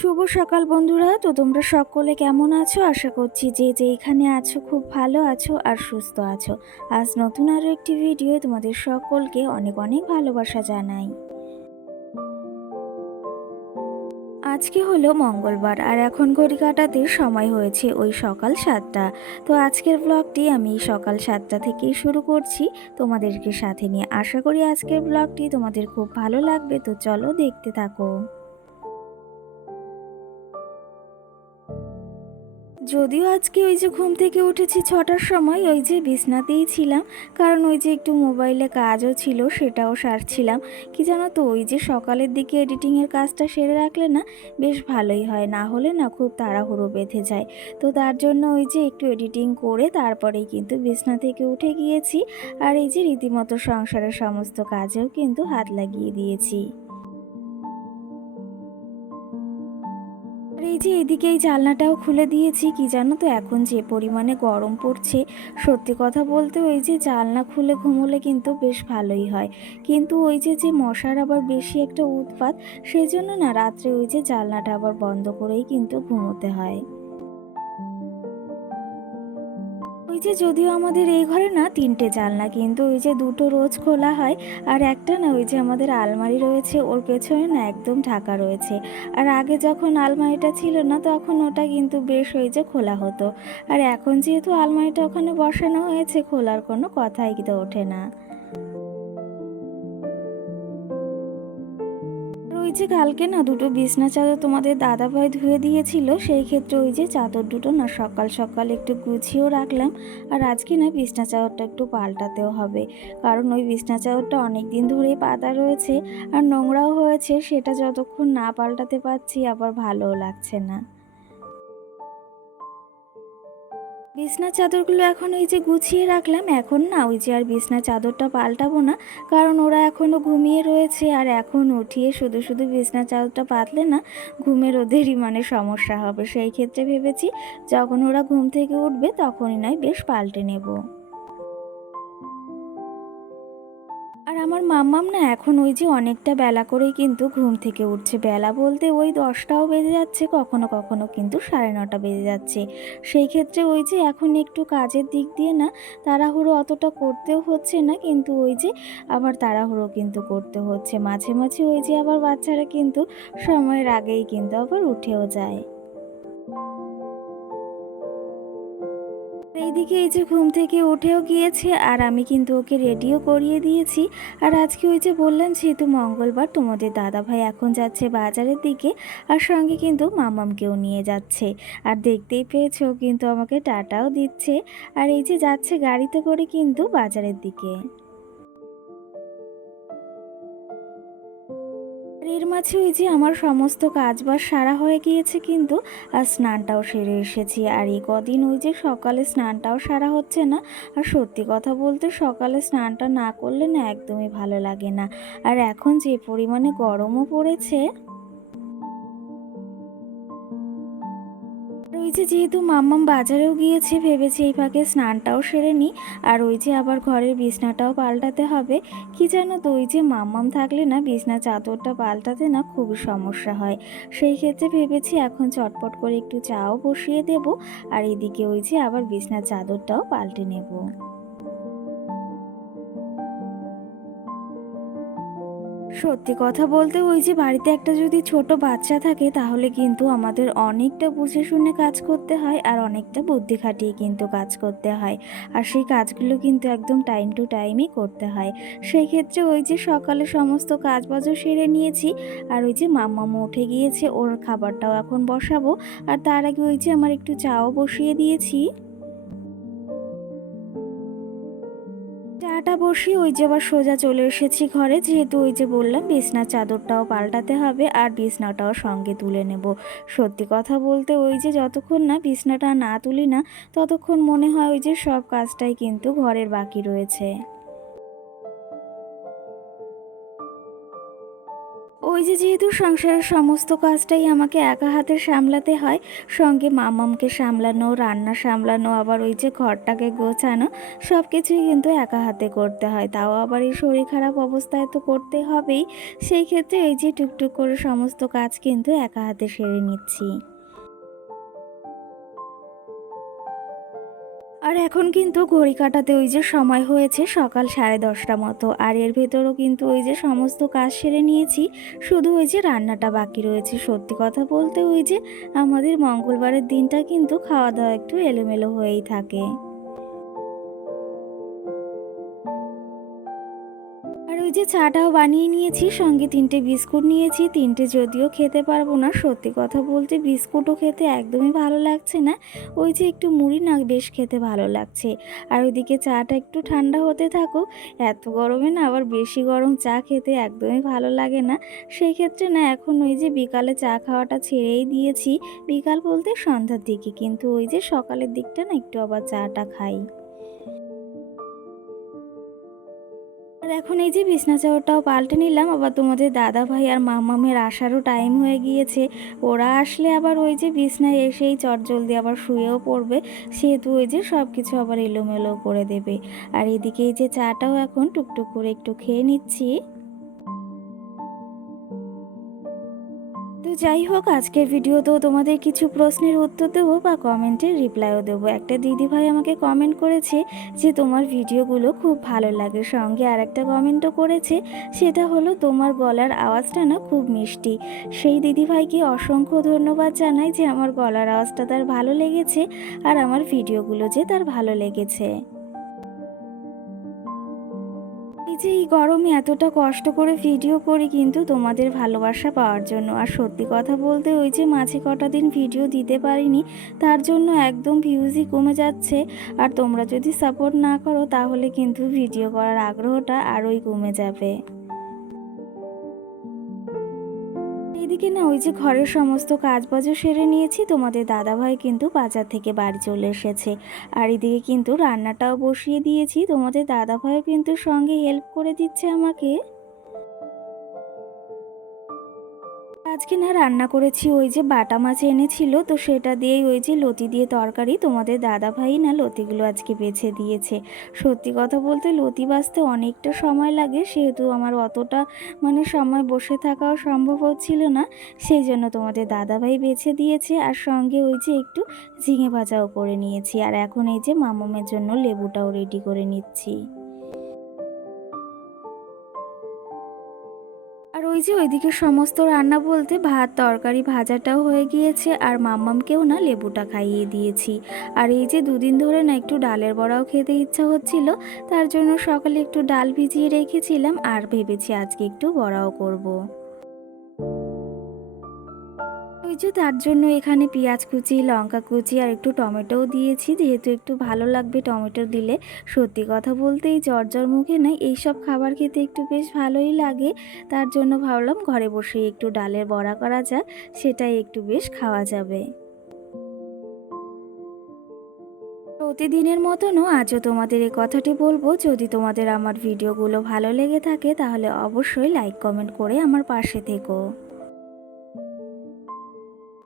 শুভ সকাল বন্ধুরা। তো তোমরা সকলে কেমন আছো? আশা করছি যে যেইখানে আছো খুব ভালো আছো আর সুস্থ আছো। আজ নতুন আরও একটি ভিডিও তোমাদের সকলকে অনেক অনেক ভালোবাসা জানাই। আজকে হলো মঙ্গলবার আর এখন ঘড়ি কাটাতে সময় হয়েছে ওই সকাল 7টা। তো আজকের ব্লগটি আমি সকাল 7টা থেকেই শুরু করছি তোমাদেরকে সাথে নিয়ে। আশা করি আজকের ব্লগটি তোমাদের খুব ভালো লাগবে, তো চলো দেখতে থাকো। যদিও আজকে ওই যে ঘুম থেকে উঠেছি 6টার সময়, ওই যে বিছনাতেই ছিলাম, কারণ ওই যে একটু মোবাইলে কাজও ছিল সেটাও সারছিলাম। কি জানো তো, ওই যে সকালের দিকে এডিটিংয়ের কাজটা সেরে রাখলে না বেশ ভালোই হয়, না হলে না খুব তাড়াহুড়ো বেঁধে যায়। তো তার জন্য ওই যে একটু এডিটিং করে তারপরেই কিন্তু বিছনা থেকে উঠে গিয়েছি, আর এই যে রীতিমতো সংসারের সমস্ত কাজেও কিন্তু হাত লাগিয়ে দিয়েছি। আর এই যে এদিকে এই জানলাটাও খুলে দিয়েছি। কি জানো তো, এখন যে পরিমাণে গরম পড়ছে, সত্যি কথা বলতে ওই যে জানলা খুলে ঘুমোলে কিন্তু বেশ ভালোই হয়, কিন্তু ওই যে যে মশার আবার বেশি একটা উৎপাত, সেই জন্য না রাত্রে ওই যে জানলাটা আবার বন্ধ করেই কিন্তু ঘুমোতে হয়। ওই যে যদিও আমাদের এই ঘরে না 3টে জানলা, কিন্তু ওই যে 2টো রোজ খোলা হয়, আর একটা না ওই যে আমাদের আলমারি রয়েছে ওর পেছনে না একদম ঢাকা রয়েছে। আর আগে যখন আলমারিটা ছিল না তখন ওটা কিন্তু বেশ ওই যে খোলা হতো, আর এখন যেহেতু আলমারিটা ওখানে বসানো হয়েছে খোলার কোনো কথাই তো ওঠে না। আর ওই যে কালকে না 2টো বিছনা চাদর তোমাদের দাদাভাই ধুয়ে দিয়েছিল, সেই ক্ষেত্রে ওই যে চাদর দুটো না সকাল সকাল একটু গুছিয়েও রাখলাম। আর আজকে না বিছনা চাদরটা একটু পাল্টাতেও হবে, কারণ ওই বিছনা চাদরটা অনেক দিন ধরেই পাতা রয়েছে আর নোংরাও হয়েছে, সেটা যতক্ষণ না পাল্টাতে পারছি আবার ভালোও লাগছে না। বিছনার চাদরগুলো এখন ওই যে গুছিয়ে রাখলাম, এখন না ওই যে আর বিছনার চাদরটা পাল্টাবো না, কারণ ওরা এখনও ঘুমিয়ে রয়েছে, আর এখন উঠিয়ে শুধু শুধু বিছনার চাদরটা পাতলে না ঘুমের ওদেরই সমস্যা হবে। সেই ক্ষেত্রে ভেবেছি যখন ওরা ঘুম থেকে উঠবে তখনই নয় বেশ পাল্টে নেব। আর আমার মাম্মাম না এখন ওই যে অনেকটা বেলা করেই কিন্তু ঘুম থেকে উঠছে, বেলা বলতে ওই 10টাও বেজে যাচ্ছে, কখনো কখনো কিন্তু 9:30 বেজে যাচ্ছে। সেই ক্ষেত্রে ওই যে এখন একটু কাজের দিক দিয়ে না তাড়াহুড়ো অতটা করতেও হচ্ছে না, কিন্তু ওই যে আবার তাড়াহুড়ো কিন্তু করতে হচ্ছে মাঝে মাঝে, ওই যে আবার বাচ্চারা কিন্তু সময়ের আগেই কিন্তু আবার উঠেও যায়। এইদিকে এই যে ঘুম থেকে উঠেও গিয়েছে, আর আমি কিন্তু ওকে রেডিও করিয়ে দিয়েছি। আর আজকে ওই যে বললাম যেহেতু মঙ্গলবার, তোমাদের দাদাভাই এখন যাচ্ছে বাজারের দিকে, আর সঙ্গে কিন্তু মামামকেও নিয়ে যাচ্ছে। আর দেখতেই পেয়েছো কিন্তু আমাকে টাটাও দিচ্ছে, আর এই যে যাচ্ছে গাড়িতে করে কিন্তু বাজারের দিকে। আর এর মাঝে ওই যে আমার সমস্ত কাজবাজ সারা হয়ে গিয়েছে কিন্তু, আর স্নানটাও সেরে এসেছি। আর এই কদিন ওই যে সকালে স্নানটাও সারা হচ্ছে না, আর সত্যি কথা বলতে সকালে স্নানটা না করলে না একদমই ভালো লাগে না। আর এখন যে পরিমাণে গরমও পড়েছে, আর ওই যে যেহেতু মাম্মাম বাজারেও গিয়েছে ভেবেছি এই ফাঁকে স্নানটাও সেরে নিই, আর ওই যে আবার ঘরের বিছনাটাও পাল্টাতে হবে। কি জানো তো, ওই যে মাম্মাম থাকলে না বিছনা চাদরটা পাল্টাতে না খুবই সমস্যা হয়। সেই ক্ষেত্রে ভেবেছি এখন চটপট করে একটু চাও বসিয়ে দেব, আর এদিকে ওই যে আবার বিছনা চাদরটাও পাল্টে নেব। সত্যি কথা বলতে ওই যে বাড়িতে একটা যদি ছোট বাচ্চা থাকে তাহলে কিন্তু আমাদের অনেকটা বুঝে শুনে কাজ করতে হয়, আর অনেকটা বুদ্ধি খাটিয়ে কিন্তু কাজ করতে হয়, আর সেই কাজগুলো কিন্তু একদম টাইম টু টাইমই করতে হয়। সেই ক্ষেত্রে ওই যে সকালে সমস্ত কাজবাজও সেরে নিয়েছি, আর ওই যে মাম্মামও উঠে গিয়েছে, ওর খাবারটাও এখন বসাবো। আর তার আগে ওই যে আমার একটু চাও বসিয়ে দিয়েছি। চাটা বসিয়ে ওই যে আবার সোজা চলে এসেছি ঘরে, যেহেতু ওই যে বললাম বিছনার চাদরটাও পাল্টাতে হবে আর বিছনাটাও সঙ্গে তুলে নেব। সত্যি কথা বলতে ওই যে যতক্ষণ না বিছনাটা না তুলি না ততক্ষণ মনে হয় ওই যে সব কাজটাই কিন্তু ঘরের বাকি রয়েছে। ওই ওই যে যেহেতু সংসারের সমস্ত কাজটাই আমাকে একা হাতে সামলাতে হয়, সঙ্গে মামামকে সামলানো, রান্না সামলানো, আবার ওই যে ঘরটাকে গোছানো, সব কিছুই কিন্তু একা হাতে করতে হয়। তাও আবার এই শরীর খারাপ অবস্থায় তো করতে হবেই। সেই ক্ষেত্রে এই যে টুকটুক করে সমস্ত কাজ কিন্তু একা হাতে সেরে নিচ্ছি। আর এখন কিন্তু ঘড়ি কাঁটাতে ওই যে সময় হয়েছে সকাল 10:30 মতো। আর এর ভেতরও কিন্তু ওই যে সমস্ত কাজ সেরে নিয়েছি, শুধু ওই যে রান্নাটা বাকি রয়েছে। সত্যি কথা বলতে ওই যে আমাদের মঙ্গলবারের দিনটা কিন্তু খাওয়া দাওয়া একটু এলোমেলো হয়েই থাকে। আর ওই যে চাটাও বানিয়ে নিয়েছি, সঙ্গে 3টে বিস্কুট নিয়েছি। 3টে যদিও খেতে পারবো না, সত্যি কথা বলতে বিস্কুটও খেতে একদমই ভালো লাগছে না। ওই যে একটু মুড়ি না বেশ খেতে ভালো লাগছে। আর ওইদিকে চাটা একটু ঠান্ডা হতে থাকুক। এত গরমে না আবার বেশি গরম চা খেতে একদমই ভালো লাগে না। সেই ক্ষেত্রে না এখন ওই যে বিকালে চা খাওয়াটা ছেড়েই দিয়েছি। বিকাল বলতে সন্ধ্যার দিকে, কিন্তু ওই যে সকালের দিকটা না একটু আবার চাটা খাই। আর এখন এই যে বিছনা চাদরটাও পাল্টে নিলাম, আবার তোমাদের দাদা ভাই আর মামামের আসারও টাইম হয়ে গিয়েছে। ওরা আসলে আবার ওই যে বিছনায় এসেই চটজলদি আবার শুয়েও পড়বে, সেহেতু ওই যে সব কিছু আবার এলোমেলো করে দেবে। আর এদিকে এই যে চাটাও এখন টুকটুক করে একটু খেয়ে নিচ্ছি। তো যাই হোক, আজকের ভিডিওতেও তোমাদের কিছু প্রশ্নের উত্তর দেবো বা কমেন্টের রিপ্লাইও দেবো। একটা দিদিভাই আমাকে কমেন্ট করেছে যে তোমার ভিডিওগুলো খুব ভালো লাগে, সঙ্গে আর একটা কমেন্টও করেছে, সেটা হলো তোমার গলার আওয়াজটা না খুব মিষ্টি। সেই দিদিভাইকে অসংখ্য ধন্যবাদ জানাই যে আমার গলার আওয়াজটা তার ভালো লেগেছে আর আমার ভিডিওগুলো যে তার ভালো লেগেছে। এই যে এই গরমে এতটা কষ্ট করে ভিডিও করি কিন্তু তোমাদের ভালোবাসা পাওয়ার জন্য। আর সত্যি কথা বলতে ওই যে মাঝে কটা দিন ভিডিও দিতে পারিনি, তার জন্য একদম ভিউজই কমে যাচ্ছে। আর তোমরা যদি সাপোর্ট না করো তাহলে কিন্তু ভিডিও করার আগ্রহটা আরোই কমে যাবে। এদিকে না ওই যে ঘরের সমস্ত কাজবাজও সেরে নিয়েছি, তোমাদের দাদাভাই কিন্তু বাজার থেকে বাড়ি চলে এসেছে। আর এদিকে কিন্তু রান্নাটাও বসিয়ে দিয়েছি, তোমাদের দাদাভাইও কিন্তু সঙ্গে হেল্প করে দিচ্ছে আমাকে। আজকে না রান্না করেছি ওই যে বাটা মাছ এনেছিল, তো সেটা দিয়েই ওই যে লতি দিয়ে তরকারি। তোমাদের দাদাভাই না লতিগুলো আজকে বেছে দিয়েছে। সত্যি কথা বলতে লতি বাছতে অনেকটা সময় লাগে, সেহেতু আমার অতটা সময় বসে থাকাও সম্ভব হচ্ছিল না। সেই জন্য তোমাদের দাদাভাই বেছে দিয়েছে, আর সঙ্গে ওই যে একটু ঝিঙে ভাজাও করে নিয়েছি। আর এখন এই যে মামামের জন্য লেবুটাও রেডি করে নিচ্ছি। আর ওই যে ওইদিকে সমস্ত রান্না বলতে ভাত, তরকারি, ভাজাটাও হয়ে গিয়েছে, আর মাম্মামকেও না লেবুটা খাইয়ে দিয়েছি। আর এই যে দুদিন ধরে না একটু ডালের বড়াও খেতে ইচ্ছা হচ্ছিল, তার জন্য সকালে একটু ডাল ভিজিয়ে রেখেছিলাম, আর ভেবেছি আজকে একটু বড়াও করব। ওই যে তার জন্য এখানে পেঁয়াজ কুচি, লঙ্কা কুচি আর একটু টমেটোও দিয়েছি, যেহেতু একটু ভালো লাগবে টমেটো দিলে। সত্যি কথা বলতে এই জ্বর মুখে না এইসব খাবার খেতে একটু বেশ ভালোই লাগে। তার জন্য ভাবলাম ঘরে বসে একটু ডালের বড়া করা যাক, সেটাই একটু বেশ খাওয়া যাবে। প্রতিদিনের মতনও আজও তোমাদের এই কথাটি বলবো, যদি তোমাদের আমার ভিডিওগুলো ভালো লেগে থাকে তাহলে অবশ্যই লাইক কমেন্ট করে আমার পাশে থেকো।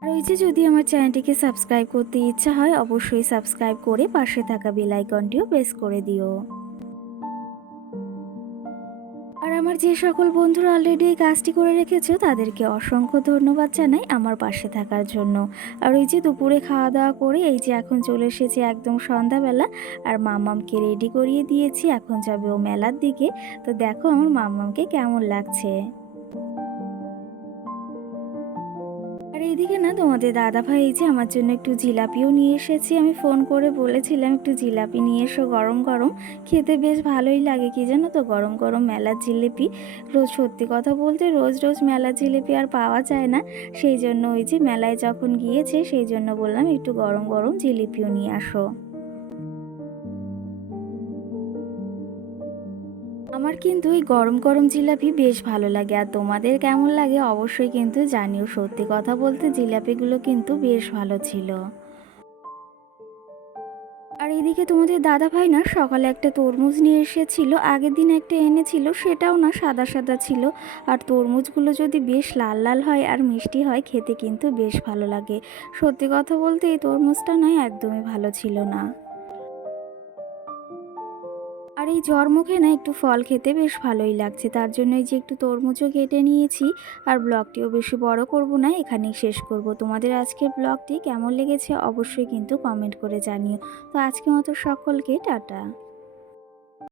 আর ওই যে যদি আমার চ্যানেলটিকে সাবস্ক্রাইব করতে ইচ্ছা হয় অবশ্যই সাবস্ক্রাইব করে পাশে থাকা বেল আইকনটিও প্রেস করে দিও। আর আমার যে সকল বন্ধুরা অলরেডি এই কাজটি করে রেখেছো তাদেরকে অসংখ্য ধন্যবাদ জানাই আমার পাশে থাকার জন্য। আর ওই যে দুপুরে খাওয়া দাওয়া করে এই যে এখন চলে এসেছি একদম সন্ধ্যাবেলা, আর মাম্মামকে রেডি করিয়ে দিয়েছি, এখন যাবে ও মেলার দিকে। তো দেখো আমার মাম্মামকে কেমন লাগছে। আর এইদিকে না তোমাদের দাদাভাই এই যে আমার জন্য একটু জিলাপিও নিয়ে এসেছি। আমি ফোন করে বলেছিলাম একটু জিলাপি নিয়ে এসো, গরম গরম খেতে বেশ ভালোই লাগে, কি জানো তো গরম গরম মেলার জিলিপি। রোজ সত্যি কথা বলতে রোজ রোজ মেলার জিলিপি আর পাওয়া যায় না, সেই জন্য ওই যে মেলায় যখন গিয়েছে সেই জন্য বললাম একটু গরম গরম জিলিপিও নিয়ে আসো। আমার কিন্তু এই গরম গরম জিলাপি বেশ ভালো লাগে, আর তোমাদের কেমন লাগে অবশ্যই কিন্তু জানিও। সত্যি কথা বলতে জিলাপিগুলো কিন্তু বেশ ভালো ছিল। আর এদিকে তোমাদের দাদাভাই না সকালে একটা তরমুজ নিয়ে এসেছিল, আগের দিন একটা এনেছিল, সেটাও না সাদা সাদা ছিল। আর তরমুজগুলো যদি বেশ লাল লাল হয় আর মিষ্টি হয় খেতে কিন্তু বেশ ভালো লাগে। সত্যি কথা বলতে এই তরমুজটা নয় একদমই ভালো ছিল না। আর এই জ্বর মুখে না একটু ফল খেতে বেশ ভালোই লাগছে, তার জন্য এই যে একটু তরমুজও কেটে নিয়েছি। আর ব্লগটিও বেশি বড় করব না, এখানেই শেষ করব। তোমাদের আজকের ব্লগটি কেমন লেগেছে অবশ্যই কিন্তু কমেন্ট করে জানিও। তো আজকের মতো সকলকে টাটা।